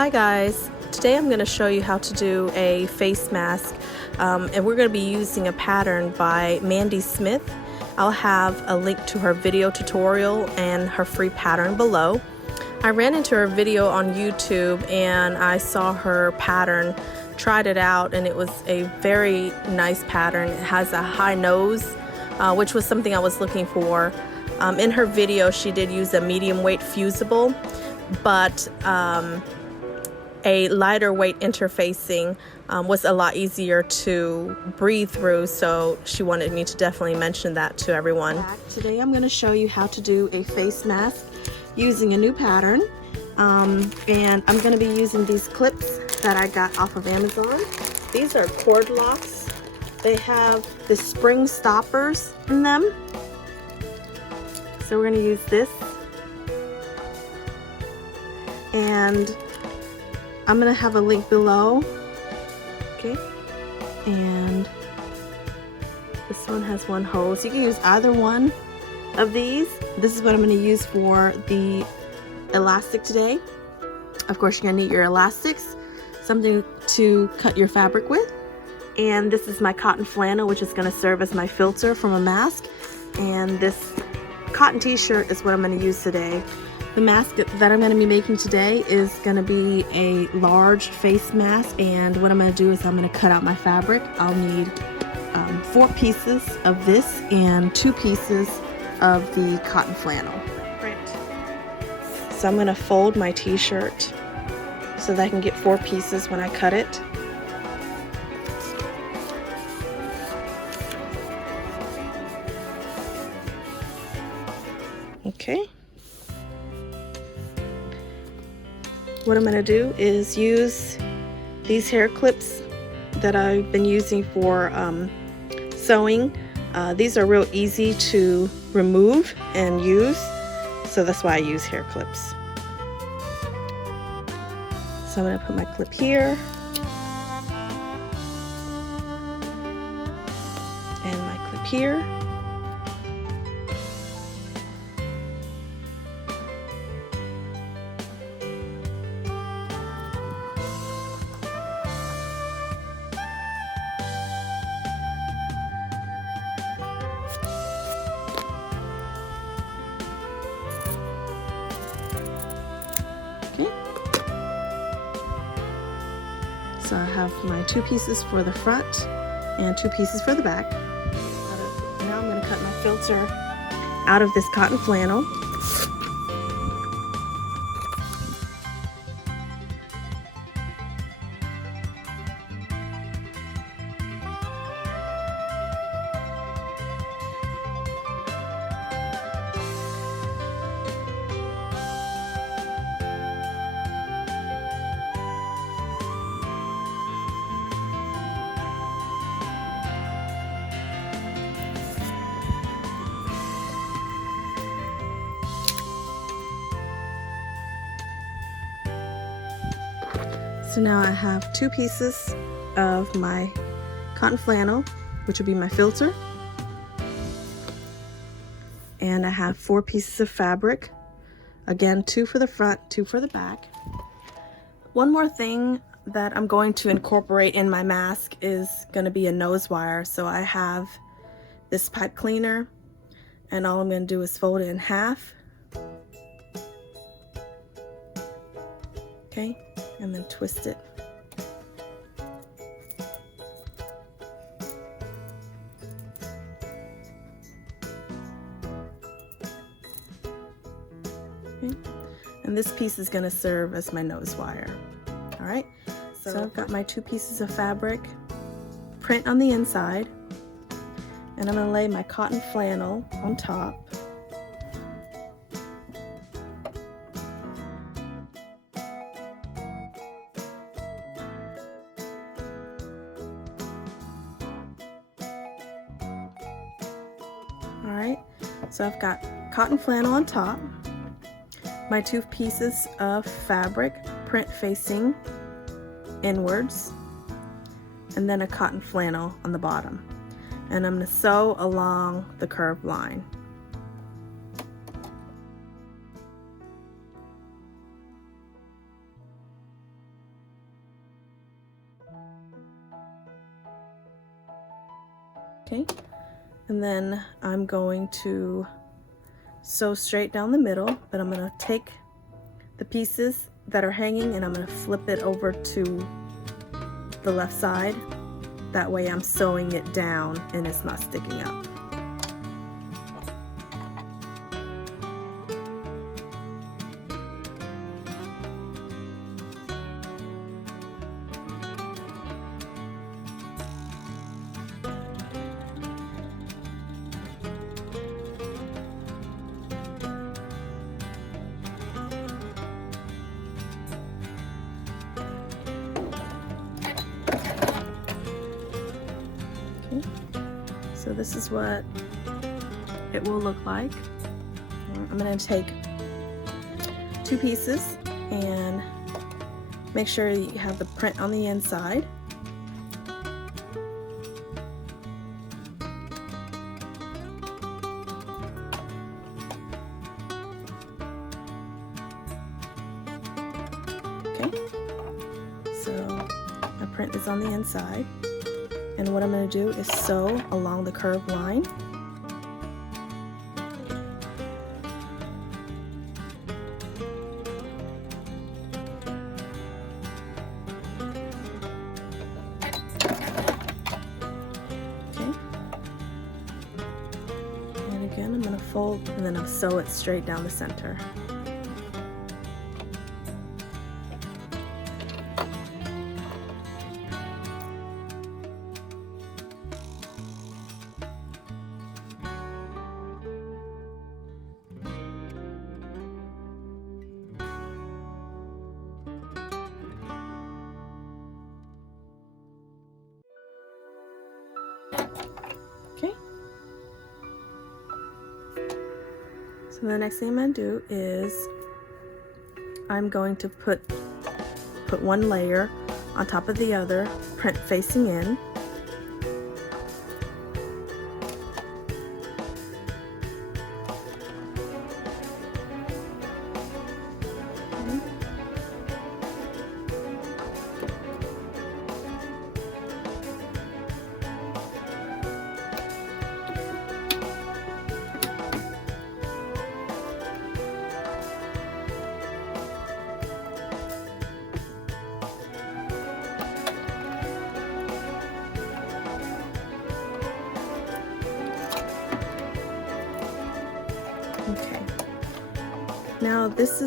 Hi guys, today I'm going to show you how to do a face mask and we're going to be using a pattern by Mandy Smith. I'll have a link to her video tutorial and her free pattern below. I ran into her video on YouTube and I saw her pattern, tried it out, and it was a very nice pattern. It has a high nose, which was something I was looking for. In her video she did use a medium weight fusible, but a lighter weight interfacing was a lot easier to breathe through, so she wanted me to definitely mention that to everyone. Today I'm going to show you how to do a face mask using a new pattern, and I'm going to be using these clips that I got off of Amazon. These are cord locks. They have the spring stoppers in them, so we're going to use this, and I'm gonna have a link below. Okay, and this one has one hose. You can use either one of these. This is what I'm gonna use for the elastic today. Of course, you're gonna need your elastics, something to cut your fabric with, and this is my cotton flannel, which is gonna serve as my filter from a mask, and this cotton t-shirt is what I'm gonna use today. The mask that I'm going to be making today is going to be a large face mask, and what I'm going to do is I'm going to cut out my fabric. I'll need 4 pieces of this and 2 pieces of the cotton flannel. Right. So I'm going to fold my t-shirt so that I can get 4 pieces when I cut it. Okay. What I'm going to do is use these hair clips that I've been using for sewing. These are real easy to remove and use, so that's why I use hair clips. So I'm going to put my clip here and my clip here. So I have my 2 pieces for the front and 2 pieces for the back. Now I'm going to cut my filter out of this cotton flannel. So now I have 2 pieces of my cotton flannel, which will be my filter, and I have 4 pieces of fabric. Again, 2 for the front, 2 for the back. One more thing that I'm going to incorporate in my mask is going to be a nose wire. So I have this pipe cleaner, and all I'm going to do is fold it in half. Okay, and then twist it. Okay. And this piece is going to serve as my nose wire. All right, so I've got my 2 pieces of fabric, print on the inside, and I'm going to lay my cotton flannel on top. Alright, so I've got cotton flannel on top, my 2 pieces of fabric, print facing inwards, and then a cotton flannel on the bottom. And I'm going to sew along the curved line. Okay, and then I'm going to sew straight down the middle, but I'm going to take the pieces that are hanging and I'm going to flip it over to the left side. That way I'm sewing it down and it's not sticking up. So this is what it will look like. I'm going to take 2 pieces and make sure you have the print on the inside. Okay, so my print is on the inside. And what I'm going to do is sew along the curved line. Okay. And again, I'm going to fold and then I'll sew it straight down the center. Okay. So the next thing I'm going to do is I'm going to put one layer on top of the other, print facing in. Okay, now this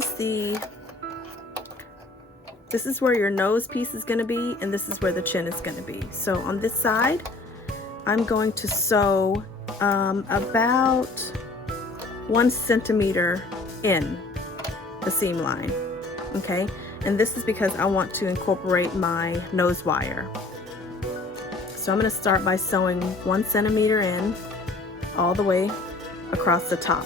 is where your nose piece is going to be, and this is where the chin is going to be. So on this side, I'm going to sew about 1 centimeter in the seam line. Okay, and this is because I want to incorporate my nose wire. So I'm going to start by sewing 1 centimeter in all the way across the top.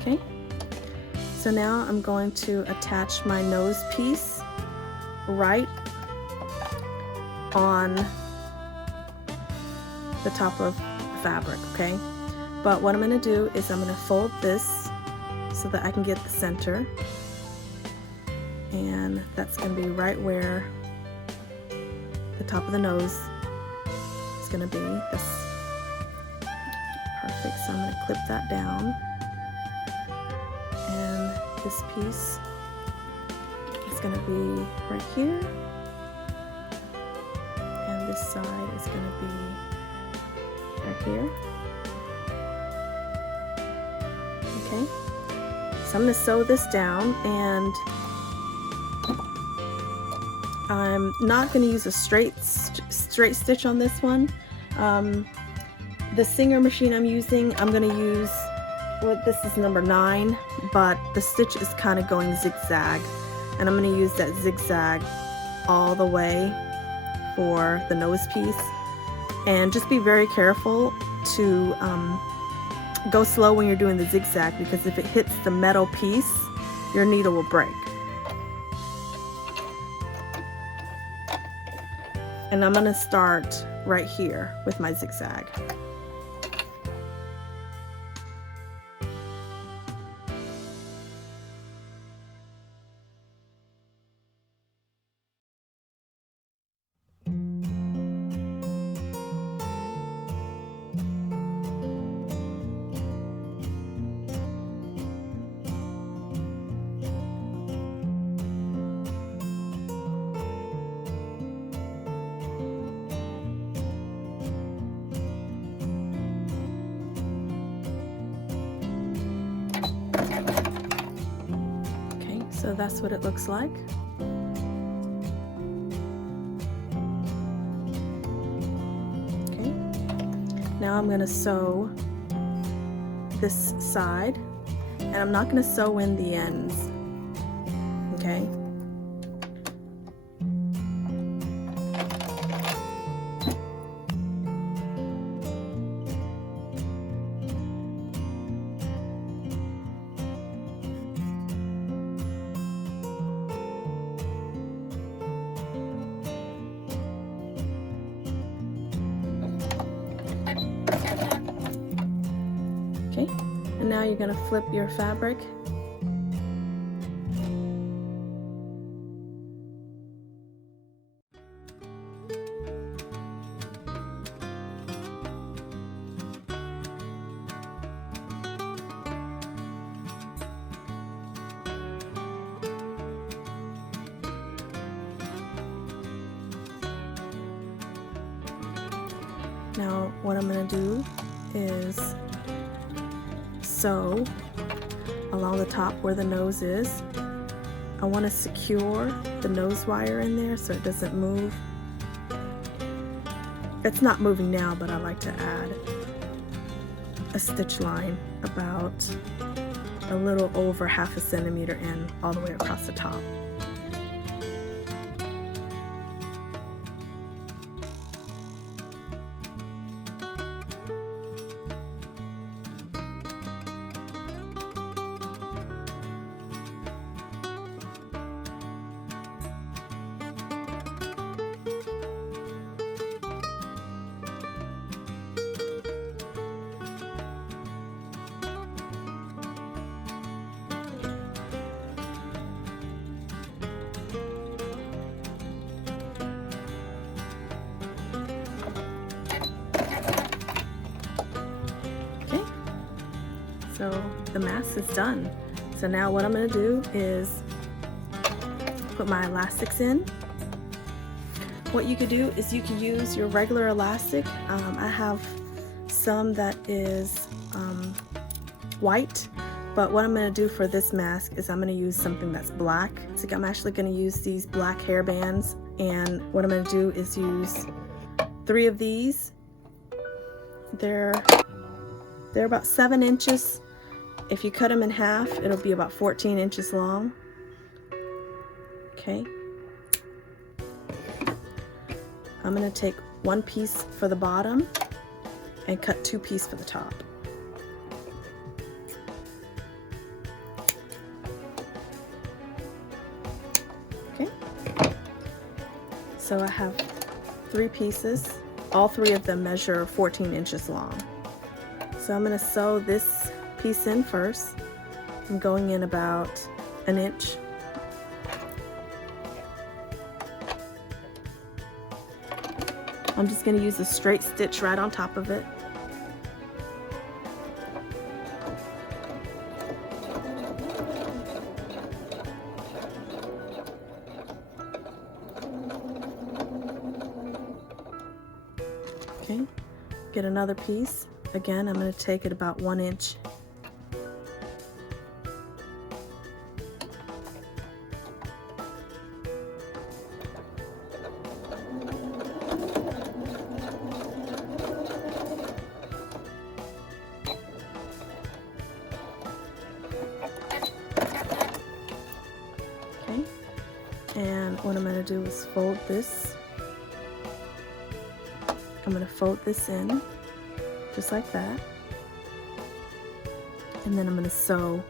Okay, so now I'm going to attach my nose piece right on the top of the fabric, okay? But what I'm going to do is I'm going to fold this so that I can get the center, and that's going to be right where the top of the nose is going to be. This perfect, so I'm going to clip that down. And this piece is going to be right here, and this side is going to be right here. Okay, so I'm going to sew this down, and I'm not going to use a straight stitch on this one. The Singer machine I'm using, I'm going to use, well, this is number 9, but the stitch is kind of going zigzag, and I'm going to use that zigzag all the way for the nose piece. And just be very careful to go slow when you're doing the zigzag, because if it hits the metal piece, your needle will break. And I'm going to start right here with my zigzag. So that's what it looks like. Okay. Now I'm going to sew this side, and I'm not going to sew in the ends. Okay. Okay, and now you're going to flip your fabric. Now what I'm going to do is sew along the top where the nose is. I want to secure the nose wire in there so it doesn't move. It's not moving now, but I like to add a stitch line about a little over 1/2 centimeter in all the way across the top. So the mask is done. So now what I'm going to do is put my elastics in. What you could do is you could use your regular elastic. I have some that is white, but what I'm going to do for this mask is I'm going to use something that's black. So I'm actually going to use these black hair bands, and what I'm going to do is use 3 of these. They're about 7 inches. If you cut them in half, it'll be about 14 inches long. Okay. I'm going to take 1 piece for the bottom and cut 2 pieces for the top. Okay. So I have 3 pieces. All 3 of them measure 14 inches long. So I'm going to sew this piece in first. I'm going in about 1 inch. I'm just going to use a straight stitch right on top of it. Okay, get another piece. Again, I'm going to take it about 1 inch. Okay, and what I'm going to do is fold this. I'm going to fold this in just like that. And then I'm going to sew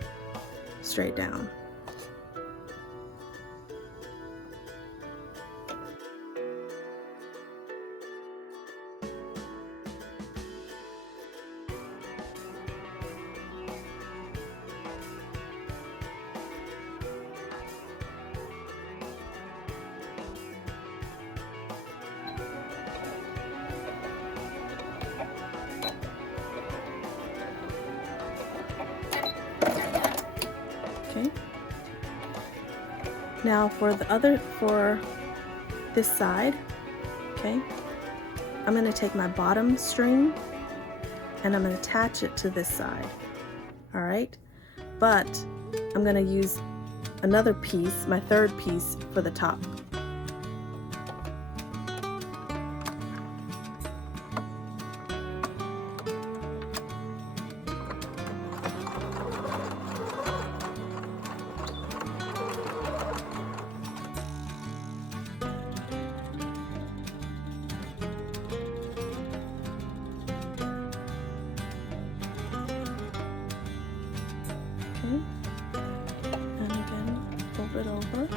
straight down. Okay. Now for this side, okay, I'm going to take my bottom string and I'm going to attach it to this side. All right, but I'm going to use another piece, my third piece, for the top. And again, fold it over.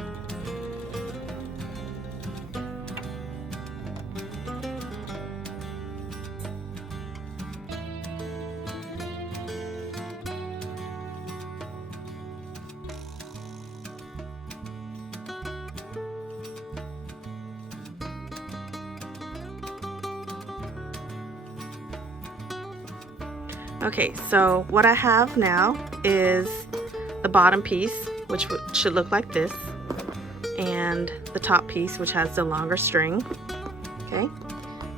Okay, so what I have now is the bottom piece, which should look like this, and the top piece, which has the longer string. Okay,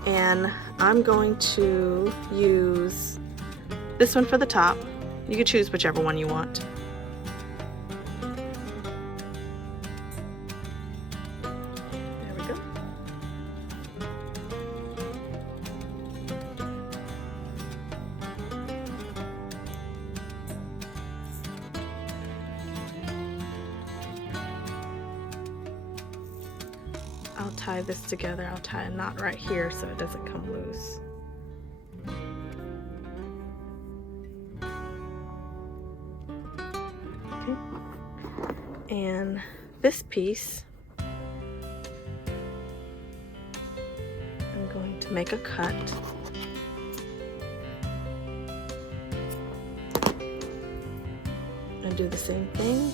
and I'm going to use this one for the top. You can choose whichever one you want. There we go. I'll tie this together. I'll tie a knot right here so it doesn't come loose. Okay. And this piece, I'm going to make a cut. And do the same thing.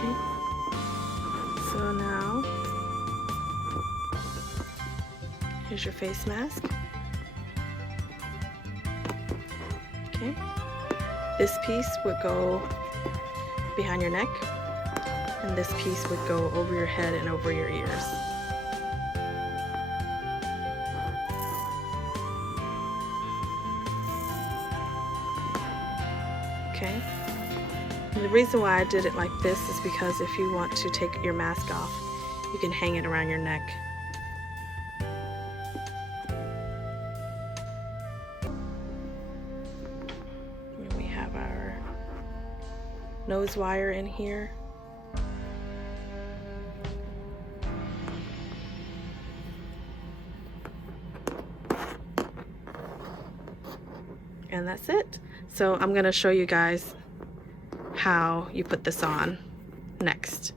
Okay, so now here's your face mask. Okay, this piece would go behind your neck, and this piece would go over your head and over your ears. Okay. And the reason why I did it like this is because if you want to take your mask off, you can hang it around your neck. And we have our nose wire in here. And that's it. So I'm going to show you guys how you put this on next.